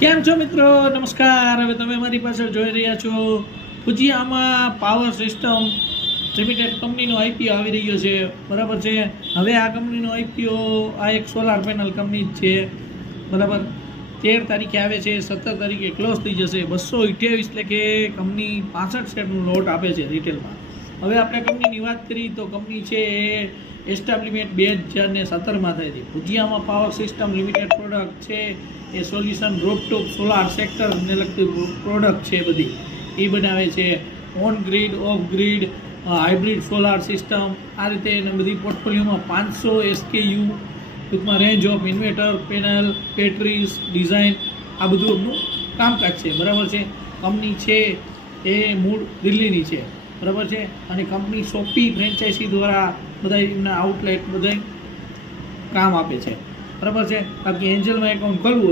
કેમ છો મિત્રો? નમસ્કાર. હવે તમે મારી પાછળ જોઈ રહ્યા છો ફુજીયામા પાવર સિસ્ટમ લિમિટેડ કંપનીનો આઈપીઓ આવી રહ્યો છે, બરાબર છે. હવે આ કંપનીનો આઈપીઓ આ એક સોલાર પેનલ કંપની જ છે, બરાબર. 13 તારીખે આવે છે, 17 તારીખે ક્લોઝ થઈ જશે. 228 એટલે કે કંપની 65 શેરનું લોટ આપે છે રિટેલમાં. હવે આપણે કંપનીની વાત કરીએ તો કંપની છે એ એસ્ટાબ્લિશમેન્ટ 2017માં થઈ હતી. ફુજીયામા પાવર સિસ્ટમ લિમિટેડ પ્રોડક્ટ છે એ સોલ્યુશન રૂફટોપ સોલાર સેક્ટરને લગતી પ્રોડક્ટ છે, બધી એ બનાવે છે. On grid, of grid, hybrid solar system, આ રીતે એને બધી પોર્ટફોલિયોમાં 500 SKU, ટૂંકમાં range of inverter, panel, batteries, design, આ બધું એમનું કામકાજ છે, બરાબર છે. કંપની છે એ મૂળ દિલ્હીની છે, બરાબર છે. અને કંપની શોપી ફ્રેન્ચાઇઝી દ્વારા બધા એમના આઉટલેટ બધા કામ આપે છે, બરાબર છે. બાકી એન્જલમાં એકાઉન્ટ ખોલવું